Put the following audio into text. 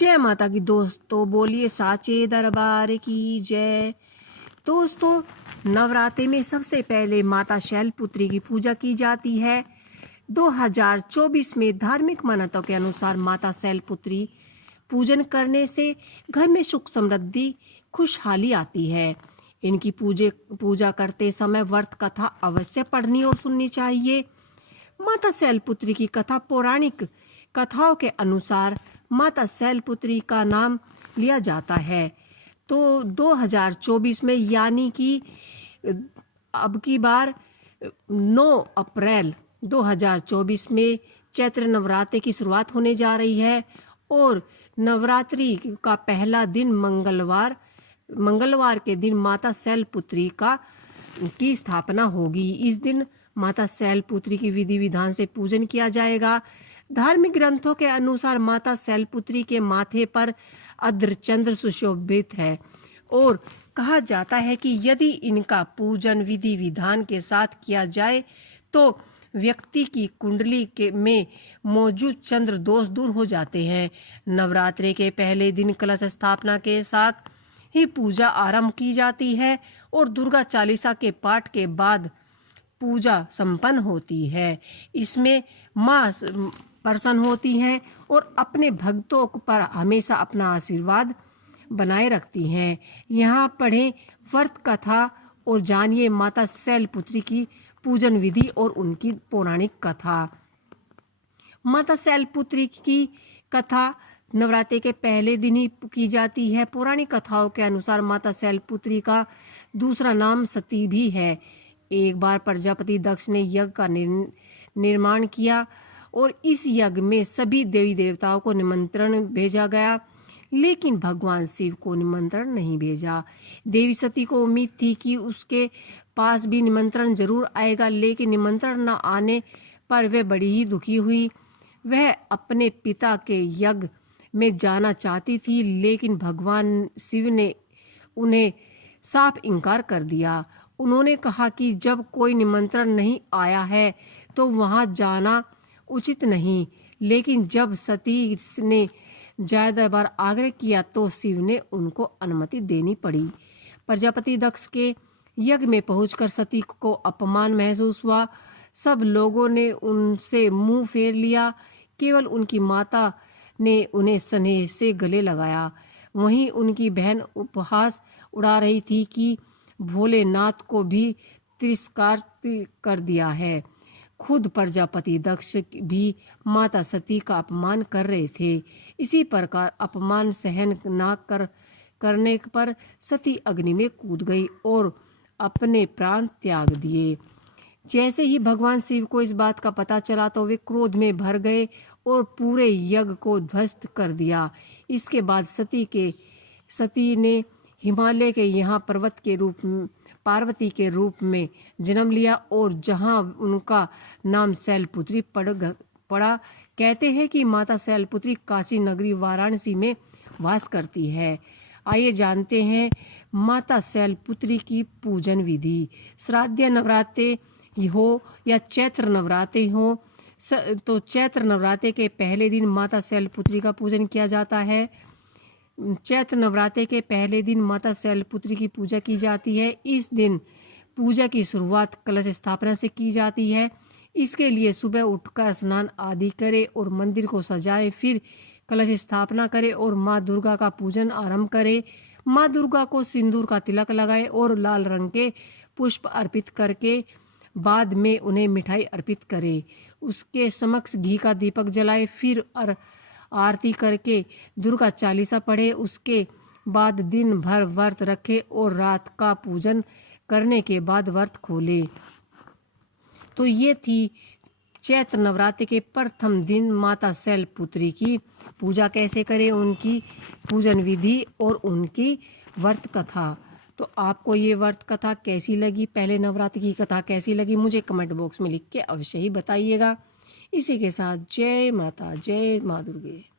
जय माता की दोस्तों, बोलिए साचे दरबार की जय। दोस्तों, नवरात्रि में सबसे पहले माता शैलपुत्री की पूजा की जाती है। 2024 में धार्मिक मान्यताओं के अनुसार माता शैलपुत्री पूजन करने से घर में सुख समृद्धि खुशहाली आती है। इनकी पूजा करते समय व्रत कथा अवश्य पढ़नी और सुननी चाहिए। माता शैलपुत्री की कथा पौराणिक कथाओं के अनुसार माता शैलपुत्री का नाम लिया जाता है। तो 2024 में यानी कि अब की बार 9 अप्रैल 2024 में चैत्र नवरात्रि की शुरुआत होने जा रही है और नवरात्रि का पहला दिन मंगलवार के दिन माता शैलपुत्री की स्थापना होगी। इस दिन माता शैलपुत्री की विधि विधान से पूजन किया जाएगा। धार्मिक ग्रंथों के अनुसार माता शैलपुत्री के माथे पर अर्धचंद्र सुशोभित है और कहा जाता है कि यदि इनका पूजन विधि विधान के साथ किया जाए तो व्यक्ति की कुंडली में मौजूद चंद्र दोष दूर हो जाते हैं। नवरात्रि के पहले दिन कलश स्थापना के साथ ही पूजा आरंभ की जाती है और दुर्गा चालीसा के पाठ के बाद पूजा संपन्न होती है। इसमें माँ प्रसन्न होती हैं और अपने भक्तों पर हमेशा अपना आशीर्वाद बनाए रखती हैं। यहाँ पढ़ें व्रत कथा और जानिए माता शैलपुत्री की पूजन विधि और उनकी पौराणिक कथा। माता शैलपुत्री की कथा नवरात्रि के पहले दिन ही की जाती है। पौराणिक कथाओं के अनुसार माता शैलपुत्री का दूसरा नाम सती भी है। एक बार प्रजापति दक्ष ने यज्ञ का निर्माण किया और इस यज्ञ में सभी देवी देवताओं को निमंत्रण भेजा गया, लेकिन भगवान शिव को निमंत्रण नहीं भेजा। देवी सती को उम्मीद थी कि उसके पास भी निमंत्रण जरूर आएगा, लेकिन निमंत्रण न आने पर वह बड़ी ही दुखी हुई। वह अपने पिता के यज्ञ में जाना चाहती थी, लेकिन भगवान शिव ने उन्हें साफ इनकार कर दिया। उन्होंने कहा कि जब कोई निमंत्रण नहीं आया है तो वहां जाना उचित नहीं, लेकिन जब सती ने ज्यादा बार आग्रह किया तो शिव ने उनको अनुमति देनी पड़ी। प्रजापति दक्ष के यज्ञ में पहुंचकर सती को अपमान महसूस हुआ। सब लोगों ने उनसे मुंह फेर लिया, केवल उनकी माता ने उन्हें स्नेह से गले लगाया। वहीं उनकी बहन उपहास उड़ा रही थी कि भोलेनाथ को भी तिरस्कार कर दिया है। खुद प्रजापति दक्ष भी माता सती का अपमान कर रहे थे। इसी प्रकार अपमान सहन न करने पर सती अग्नि में कूद गई और अपने प्राण त्याग दिए। जैसे ही भगवान शिव को इस बात का पता चला तो वे क्रोध में भर गए और पूरे यज्ञ को ध्वस्त कर दिया। इसके बाद सती ने हिमालय के यहाँ पार्वती के रूप में जन्म लिया और जहाँ उनका नाम शैलपुत्री पड़ा। कहते हैं कि माता शैलपुत्री काशी नगरी वाराणसी में वास करती है। आइए जानते हैं माता शैलपुत्री की पूजन विधि। श्राद्ध नवरात्रि हो या चैत्र नवरात्रि हो, तो चैत्र नवरात्रि के पहले दिन माता शैलपुत्री का पूजन किया जाता है। चैत्र नवरात्रि के पहले दिन माता शैलपुत्री की पूजा की जाती है। इस दिन पूजा की शुरुआत कलश स्थापना से की जाती है। इसके लिए सुबह उठकर स्नान आदि करें और मंदिर को सजाएं, फिर कलश स्थापना करें और माँ दुर्गा का पूजन आरंभ करें। माँ दुर्गा को सिंदूर का तिलक लगाएं और लाल रंग के पुष्प अर्पित करके बाद में उन्हें मिठाई अर्पित करें। उसके समक्ष घी का दीपक जलाएं, फिर आरती करके दुर्गा चालीसा पढ़े। उसके बाद दिन भर व्रत रखे और रात का पूजन करने के बाद व्रत खोले। तो ये थी चैत्र नवरात्रि के प्रथम दिन माता शैलपुत्री की पूजा कैसे करें, उनकी पूजन विधि और उनकी व्रत कथा। तो आपको ये व्रत कथा कैसी लगी, पहले नवरात्रि की कथा कैसी लगी, मुझे कमेंट बॉक्स में लिख के अवश्य ही बताइएगा। इसी के साथ जय माता, जय माँ दुर्गे।